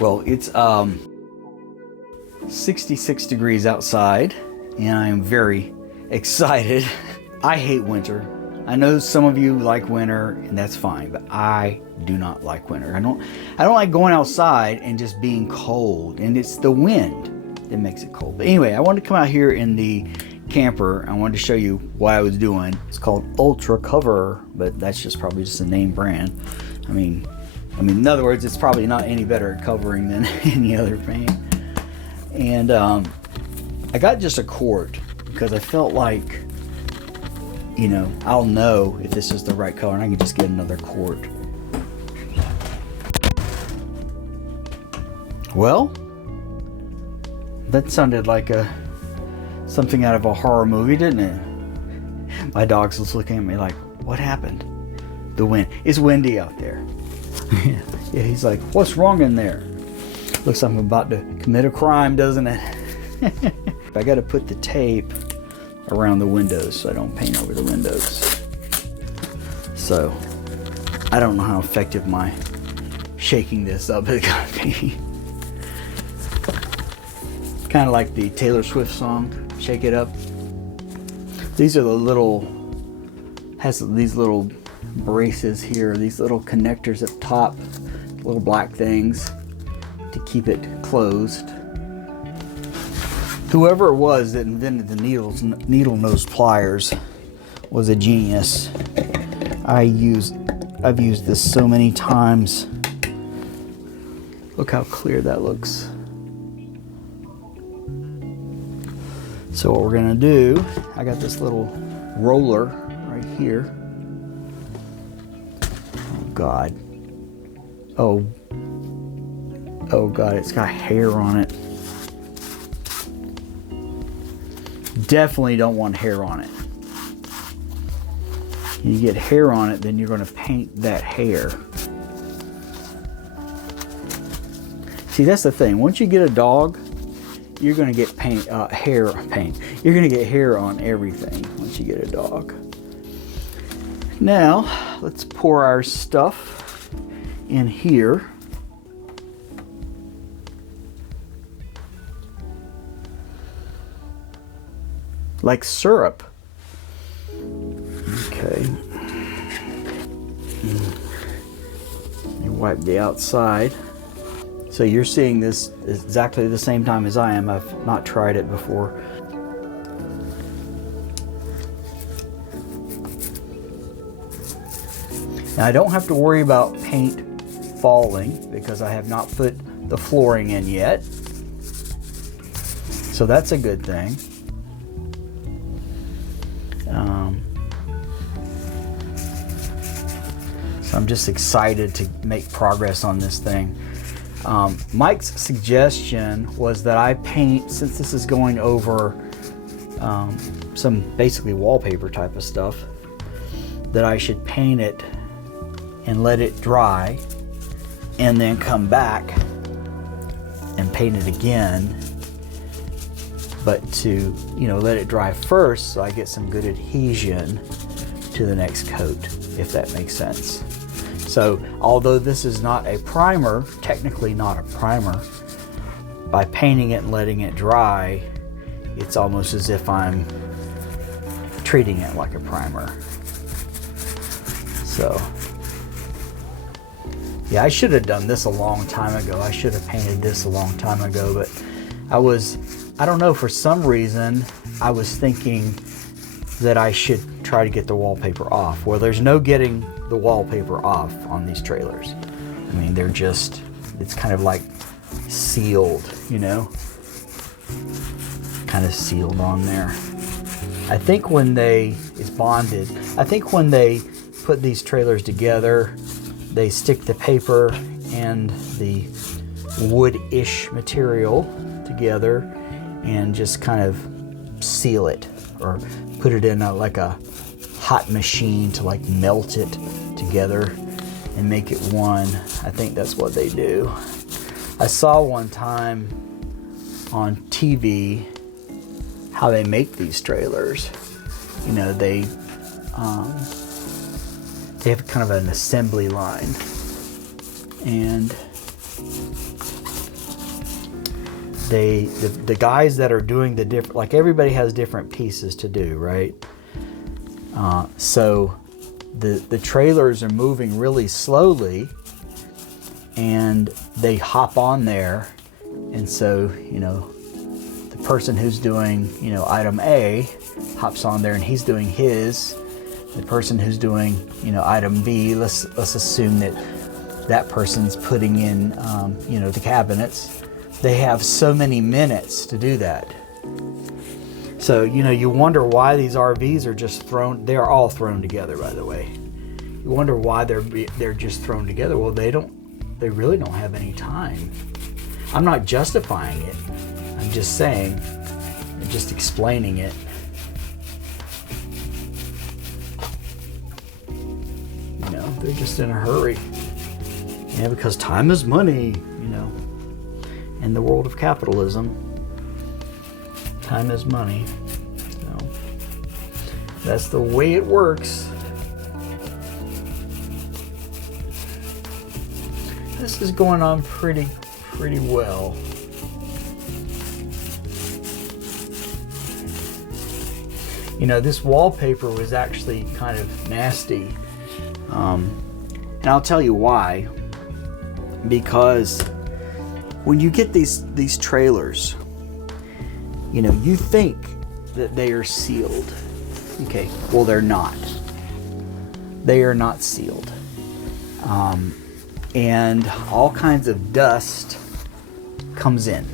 Well, it's 66 degrees outside, and I am very excited. I hate winter. I know some of you like winter, and that's fine, but I do not like winter. I don't like going outside and just being cold, and it's the wind that makes it cold. But anyway, I wanted to come out here in the camper. I wanted to show you what I was doing. It's called Ultra Cover, but that's just probably just a name brand. I mean, in other words, it's probably not any better at covering than any other paint. And I got just a quart because I felt like, you know, I'll know if this is the right color, and I can just get another quart. Well, that sounded like something out of a horror movie, didn't it? My dog's just looking at me like, what happened? The wind. It's windy out there. Yeah, he's like, what's wrong in there? Looks like I'm about to commit a crime, doesn't it? I got to put the tape around the windows so I don't paint over the windows. So I don't know how effective my shaking this up is going to be. Kind of like the Taylor Swift song, Shake It Up. These are the little, has these little braces here, these little connectors at the top, little black things to keep it closed. Whoever it was that invented the needle nose pliers was a genius. I've used this so many times. Look how clear that looks. So what we're gonna do, I got this little roller right here. Oh God. Oh God, it's got hair on it. Definitely don't want hair on it. You get hair on it, then you're going to paint that hair. See, that's the thing. Once you get a dog, you're going to get hair. You're going to get hair on everything once you get a dog. Now, let's pour our stuff in here. Like syrup. Okay. You wipe the outside. So you're seeing this exactly the same time as I am. I've not tried it before. Now I don't have to worry about paint falling because I have not put the flooring in yet. So that's a good thing. So I'm just excited to make progress on this thing. Mike's suggestion was that I paint, since this is going over some basically wallpaper type of stuff, that I should paint it and let it dry and then come back and paint it again, but to, you know, let it dry first so I get some good adhesion to the next coat, if that makes sense. So although this is not a primer, technically not a primer, by painting it and letting it dry, it's almost as if I'm treating it like a primer. So yeah, I should have done this a long time ago. I should have painted this a long time ago, but I don't know, for some reason I was thinking that I should try to get the wallpaper off. Well, there's no getting the wallpaper off on these trailers. I mean, they're just, it's kind of like sealed, you know? Kind of sealed on there. I think when it's bonded, I think when they put these trailers together, they stick the paper and the wood-ish material together and just kind of seal it, or put it in like a hot machine to like melt it together and make it one. I think that's what they do. I saw one time on TV how they make these trailers. You know, they have kind of an assembly line, and the guys that are doing the different, like everybody has different pieces to do, right? So the trailers are moving really slowly, and they hop on there, and so the person who's doing item A hops on there and he's doing his. The person who's doing item B, let's assume that person's putting in the cabinets. They have so many minutes to do that. So you wonder why these RVs are just thrown. They are all thrown together, by the way. You wonder why they're just thrown together. Well, they really don't have any time. I'm not justifying it. I'm just saying, I'm just explaining it. They're just in a hurry. Yeah, because time is money, in the world of capitalism. Time is money. So that's the way it works. This is going on pretty well. This wallpaper was actually kind of nasty. And I'll tell you why. Because when you get these trailers, you think that they are sealed. Okay, well, they're not. They are not sealed. And all kinds of dust comes in.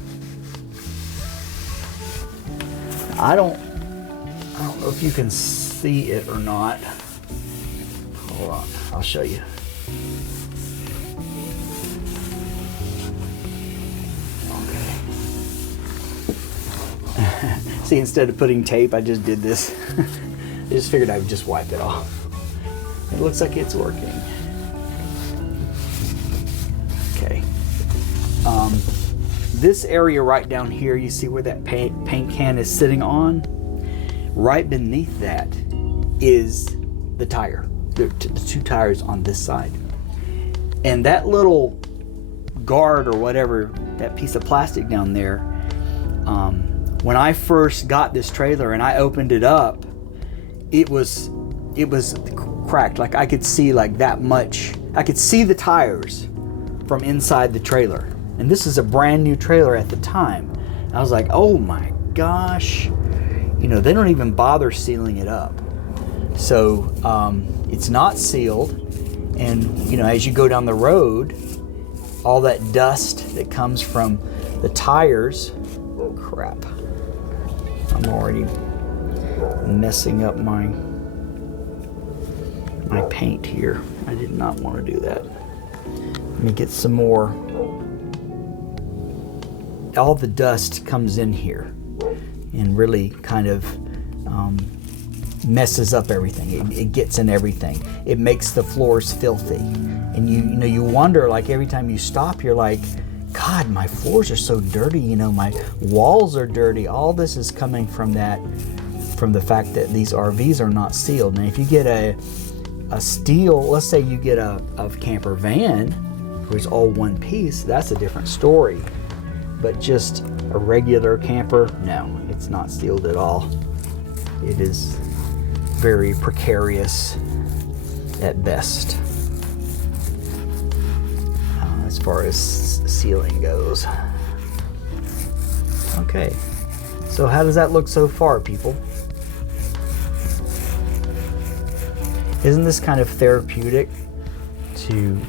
I don't know if you can see it or not. Hold on, I'll show you. Okay. See, instead of putting tape, I just did this. I just figured I would just wipe it off. It looks like it's working. Okay. This area right down here, you see where that paint can is sitting on? Right beneath that is the tire. The two tires on this side. And that little guard or whatever, that piece of plastic down there, when I first got this trailer and I opened it up, it was cracked. Like I could see like that much. I could see the tires from inside the trailer. And this is a brand new trailer at the time. I was like, oh my gosh. They don't even bother sealing it up. So it's not sealed, and as you go down the road, all that dust that comes from the tires, oh crap, I'm already messing up my paint here. I did not want to do that. Let me get some more. All the dust comes in here and really kind of messes up everything. It gets in everything. It makes the floors filthy. And you wonder, like every time you stop, you're like, God, my floors are so dirty. My walls are dirty. All this is coming from the fact that these RVs are not sealed. And if you get a steel, let's say you get a camper van where it's all one piece, that's a different story. But just a regular camper, no, it's not sealed at all. It is very precarious at best as far as sealing goes. Okay, so how does that look so far, people? Isn't this kind of therapeutic to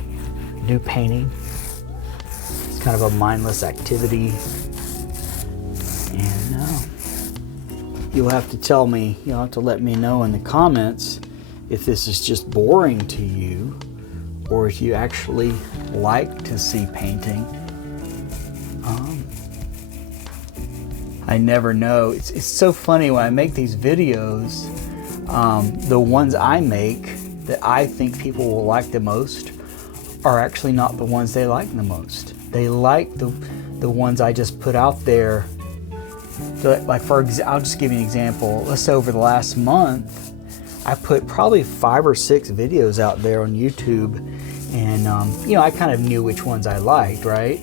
do painting? It's kind of a mindless activity. And you'll have to tell me, you'll have to let me know in the comments if this is just boring to you or if you actually like to see painting. I never know. It's so funny when I make these videos, the ones I make that I think people will like the most are actually not the ones they like the most. They like the ones I just put out there. So like I'll just give you an example. Let's say over the last month, I put probably 5 or 6 videos out there on YouTube, and I kind of knew which ones I liked, right,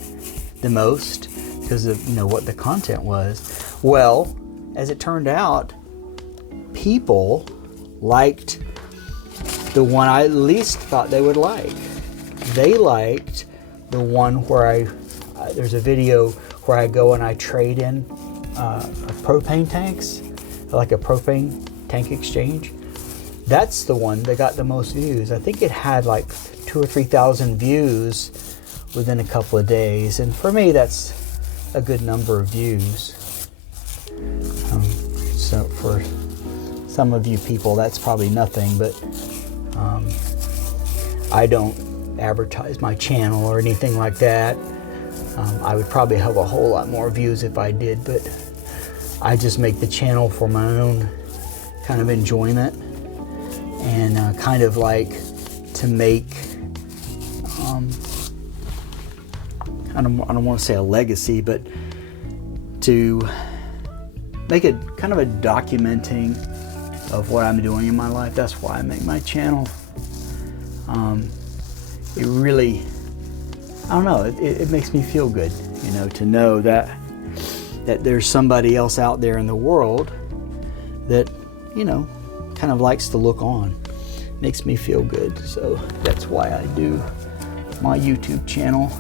the most, because of, you know, what the content was. Well, as it turned out, people liked the one I least thought they would like. They liked the one where there's a video where I go and I trade in propane tanks, like a propane tank exchange. That's the one that got the most views. I think it had like 2,000 or 3,000 views within a couple of days, and for me that's a good number of views. So for some of you people that's probably nothing, but I don't advertise my channel or anything like that. I would probably have a whole lot more views if I did, but I just make the channel for my own kind of enjoyment, and kind of like to make I don't want to say a legacy, but to make it kind of a documenting of what I'm doing in my life. That's why I make my channel. It really, I don't know, it makes me feel good, you know, to know that there's somebody else out there in the world that, you know, kind of likes to look on. Makes me feel good. So that's why I do my YouTube channel.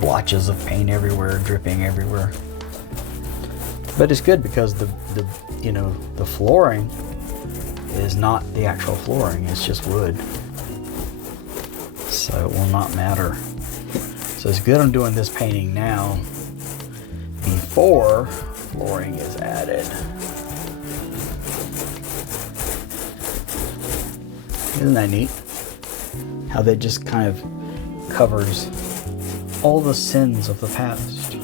Blotches of paint everywhere, dripping everywhere. But it's good because the you know, the flooring is not the actual flooring, it's just wood. So it will not matter. So it's good I'm doing this painting now before flooring is added. Isn't that neat? How that just kind of covers all the sins of the past.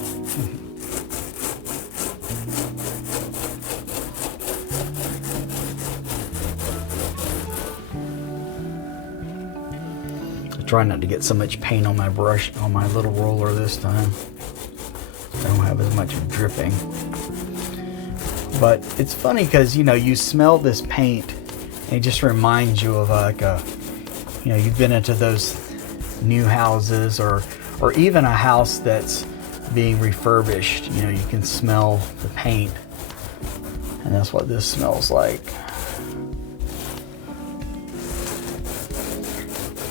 Try not to get so much paint on my brush, on my little roller this time. I don't have as much dripping. But it's funny because, you know, you smell this paint and it just reminds you of like a, you know, you've been into those new houses or even a house that's being refurbished. You know, you can smell the paint, and that's what this smells like.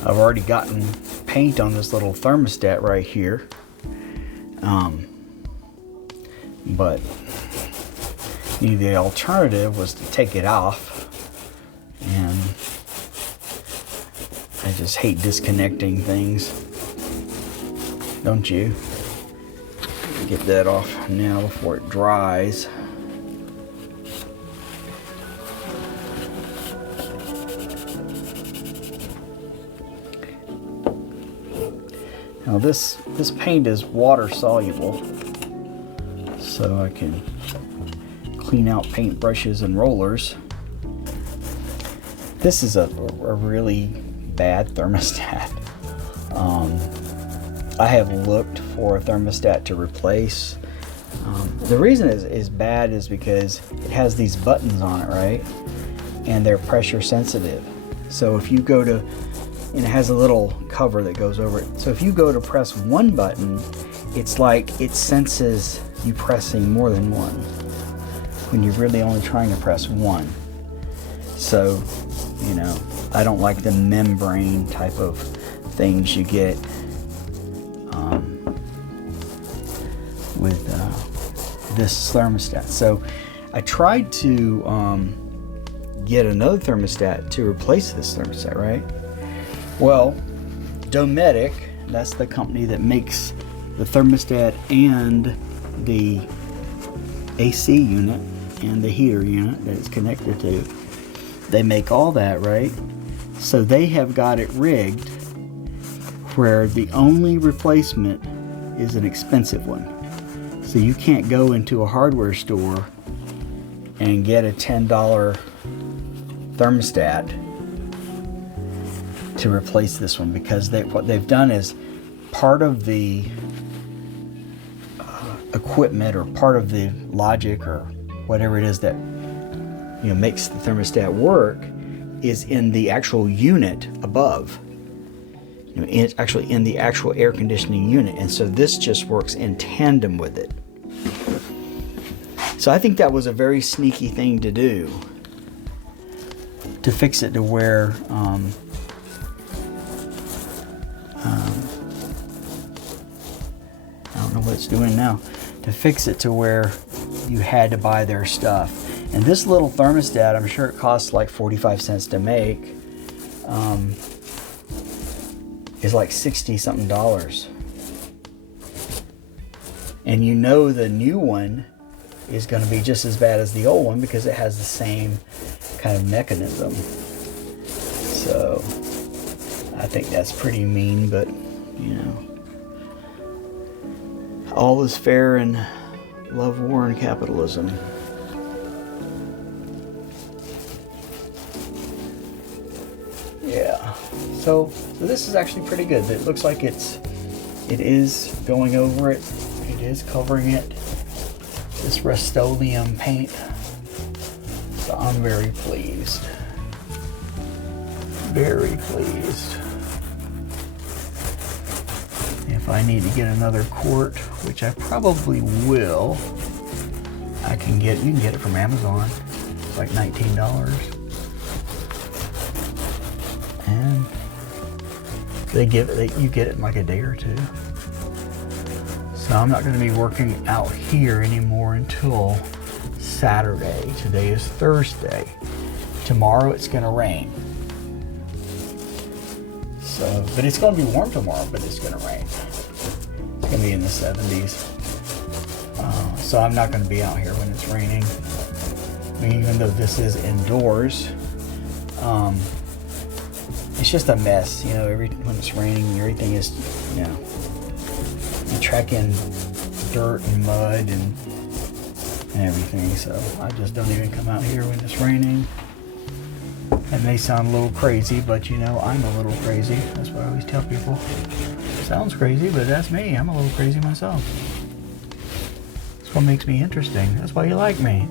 I've already gotten paint on this little thermostat right here, but the alternative was to take it off, and I just hate disconnecting things, don't you? Get that off now before it dries. Now this paint is water soluble, so I can clean out paint brushes and rollers. This is a really bad thermostat. I have looked for a thermostat to replace. The reason is bad is because it has these buttons on it, right? And they're pressure sensitive. So if you go to, and it has a little cover that goes over it. So if you go to press one button, it's like it senses you pressing more than one when you're really only trying to press one. So, you know, I don't like the membrane type of things you get with this thermostat. So I tried to get another thermostat to replace this thermostat, right? Well, Dometic, that's the company that makes the thermostat and the AC unit and the heater unit that it's connected to. They make all that, right? So they have got it rigged where the only replacement is an expensive one. So you can't go into a hardware store and get a $10 thermostat to replace this one, because what they've done is part of the equipment, or part of the logic, or whatever it is that makes the thermostat work, is in the actual unit above. It's actually in the actual air conditioning unit, and so this just works in tandem with it. So I think that was a very sneaky thing to do, to fix it to where I don't know what it's doing now, to fix it to where you had to buy their stuff. And this little thermostat, I'm sure it costs like 45 cents to make, is like $60 something. And the new one is going to be just as bad as the old one because it has the same kind of mechanism. So I think that's pretty mean, but all is fair in love, war, and capitalism. Yeah. So this is actually pretty good. It looks like it is going over it. It is covering it. This Rust-Oleum paint. So I'm very pleased. Very pleased. If I need to get another quart, which I probably will, you can get it from Amazon. It's like $19. And you get it in like a day or two. So I'm not going to be working out here anymore until Saturday. Today is Thursday. Tomorrow it's going to rain. So, but it's going to be warm tomorrow, but it's going to rain. It's going to be in the 70s. So I'm not going to be out here when it's raining. Even though this is indoors, it's just a mess. When it's raining, everything is, you track in dirt and mud and everything. So I just don't even come out here when it's raining. That may sound a little crazy, but I'm a little crazy. That's what I always tell people. Sounds crazy, but that's me. I'm a little crazy myself. That's what makes me interesting. That's why you like me.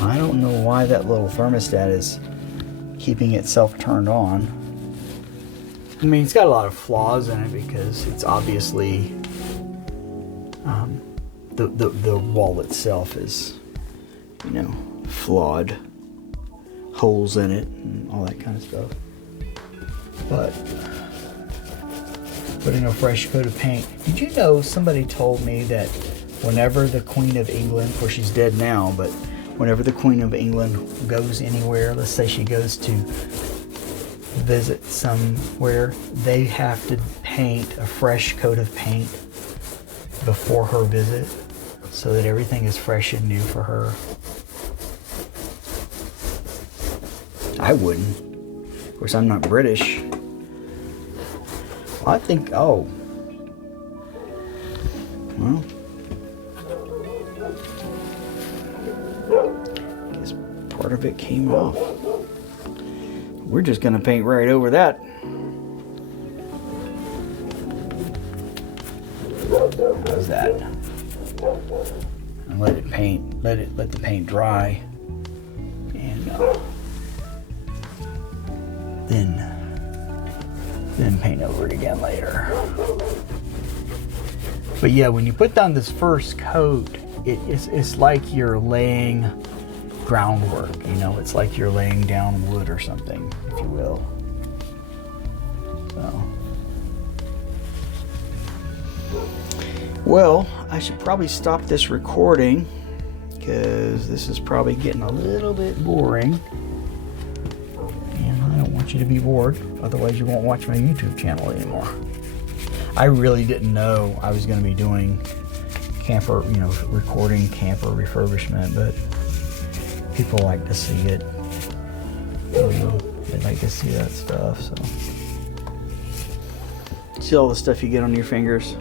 I don't know why that little thermostat is keeping itself turned on. I mean, it's got a lot of flaws in it because it's obviously the wall itself is, flawed, holes in it, and all that kind of stuff. But putting a fresh coat of paint. Did you know somebody told me that whenever the Queen of England, of course she's dead now, but whenever the Queen of England goes anywhere, let's say she goes to visit somewhere, they have to paint a fresh coat of paint before her visit so that everything is fresh and new for her. I wouldn't. Of course, I'm not British. I think, well, I guess part of it came off. We're just going to paint right over that. How's that? And let the paint dry, and then paint over it again later. But yeah, when you put down this first coat, it's like you're laying groundwork, it's like you're laying down wood or something, if you will. So, well, I should probably stop this recording because this is probably getting a little bit boring, and I don't want you to be bored, otherwise you won't watch my YouTube channel anymore. I really didn't know I was going to be doing camper, recording camper refurbishment, but people like to see it. They like to see that stuff. So, see all the stuff you get on your fingers.